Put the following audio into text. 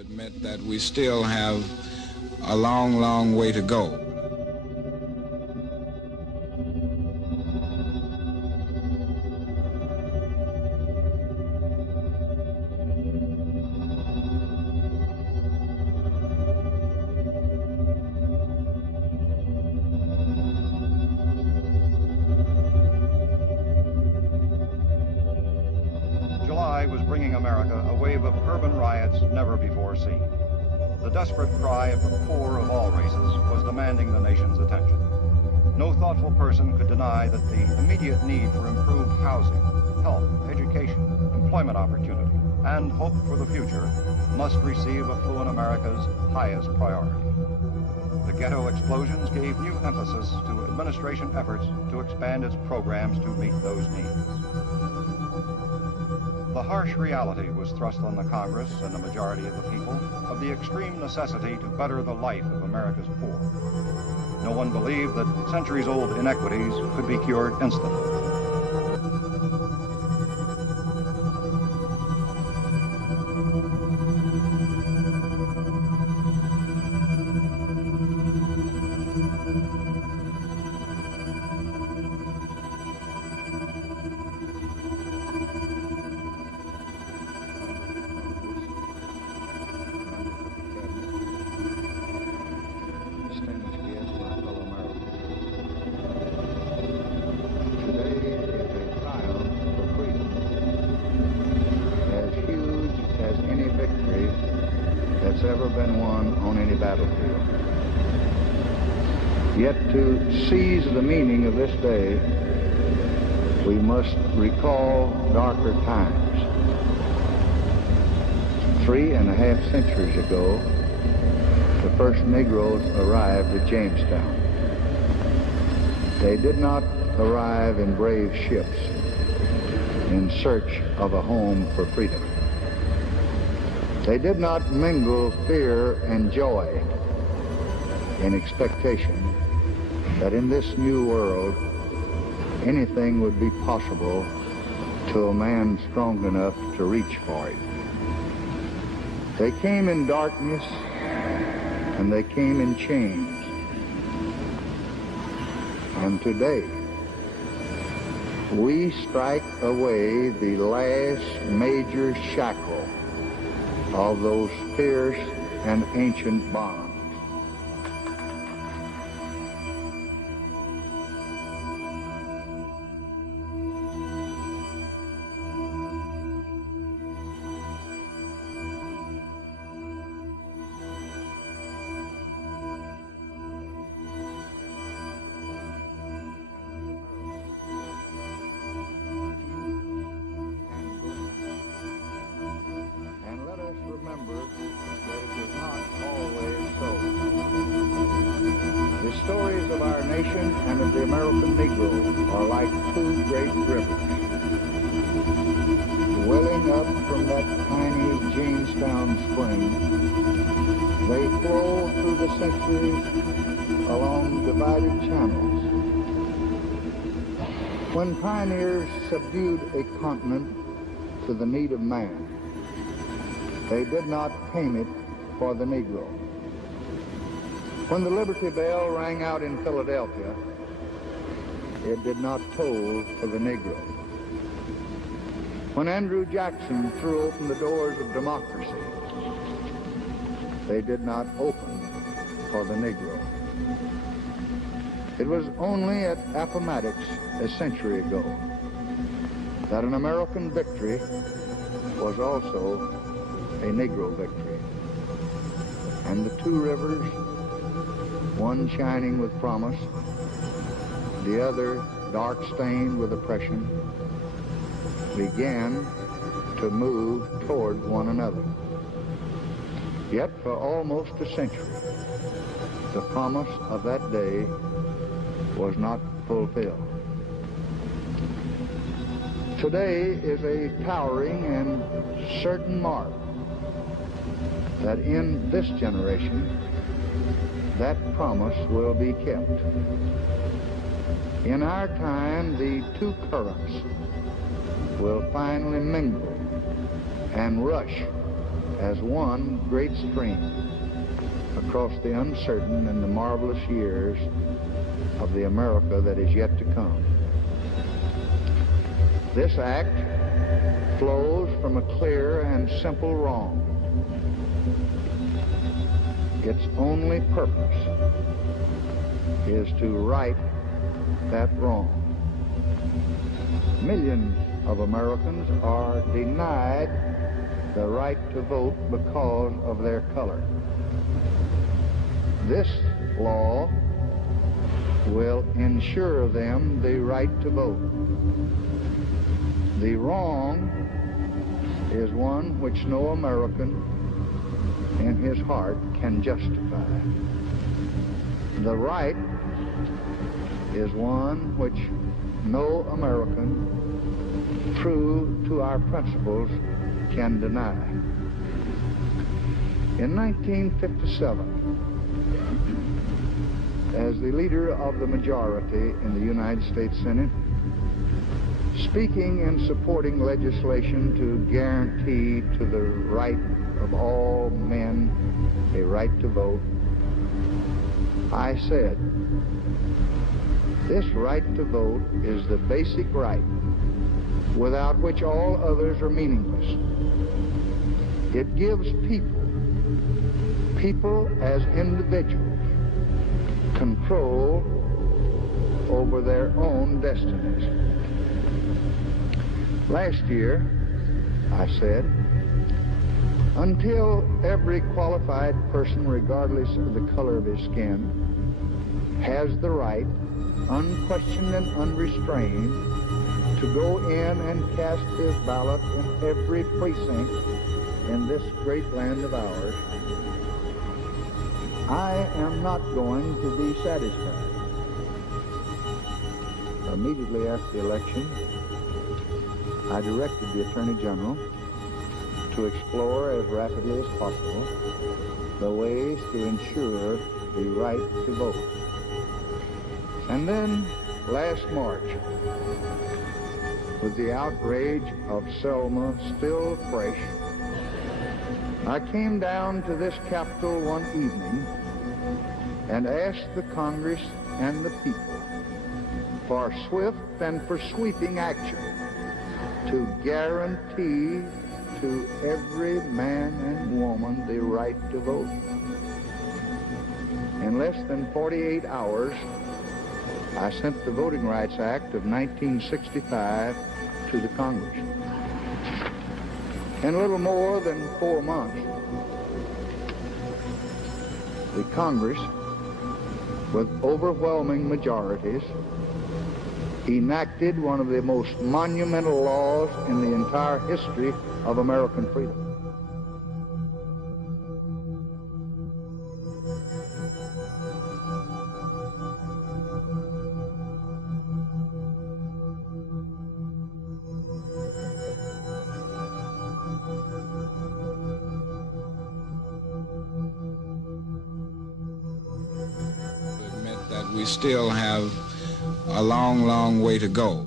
Admit that we still have a long, long way to go. July was bringing America a wave of urban riots never before seen. The desperate cry of the poor of all races was demanding the nation's attention. No thoughtful person could deny that the immediate need for improved housing, health, education, employment opportunity, and hope for the future must receive affluent America's highest priority. The ghetto explosions gave new emphasis to administration efforts to expand its programs to meet those needs. The harsh reality was thrust on the Congress and the majority of the people of the extreme necessity to better the life of America's poor. No one believed that centuries-old inequities could be cured instantly. Ever been won on any battlefield. Yet to seize the meaning of this day, we must recall darker times. 3.5 centuries ago, the first Negroes arrived at Jamestown. They did not arrive in brave ships in search of a home for freedom. They did not mingle fear and joy in expectation that in this new world anything would be possible to a man strong enough to reach for it. They came in darkness and they came in chains. And today we strike away the last major shackle of those fierce and ancient bonds. The stories of our nation and of the American Negro are like two great rivers, welling up from that tiny Jamestown spring. They flow through the centuries along divided channels. When pioneers subdued a continent to the need of man, they did not tame it for the Negro. When the Liberty Bell rang out in Philadelphia, it did not toll for the Negro. When Andrew Jackson threw open the doors of democracy, they did not open for the Negro. It was only at Appomattox a century ago that an American victory was also a Negro victory. And the two rivers, one shining with promise, the other dark-stained with oppression, began to move toward one another. Yet for almost a century, the promise of that day was not fulfilled. Today is a towering and certain mark that in this generation, that promise will be kept. In our time, the two currents will finally mingle and rush as one great stream across the uncertain and the marvelous years of the America that is yet to come. This act flows from a clear and simple wrong. Its only purpose is to right that wrong. Millions of Americans are denied the right to vote because of their color. This law will ensure them the right to vote. The wrong is one which no American in his heart can justify. The right is one which no American, true to our principles, can deny. In 1957, as the leader of the majority in the United States Senate, speaking and supporting legislation to guarantee to the right of all men a right to vote, I said, this right to vote is the basic right without which all others are meaningless. It gives people as individuals, control over their own destinies. Last year, I said, until every qualified person, regardless of the color of his skin, has the right, unquestioned and unrestrained, to go in and cast his ballot in every precinct in this great land of ours, I am not going to be satisfied. Immediately after the election, I directed the Attorney General to explore as rapidly as possible the ways to ensure the right to vote. And then, last March, with the outrage of Selma still fresh, I came down to this Capitol one evening and asked the Congress and the people for swift and for sweeping action to guarantee to every man and woman the right to vote. In less than 48 hours, I sent the Voting Rights Act of 1965 to the Congress. In a little more than 4 months, the Congress, with overwhelming majorities, enacted one of the most monumental laws in the entire history of American freedom. Admit that we still have a long, long way to go.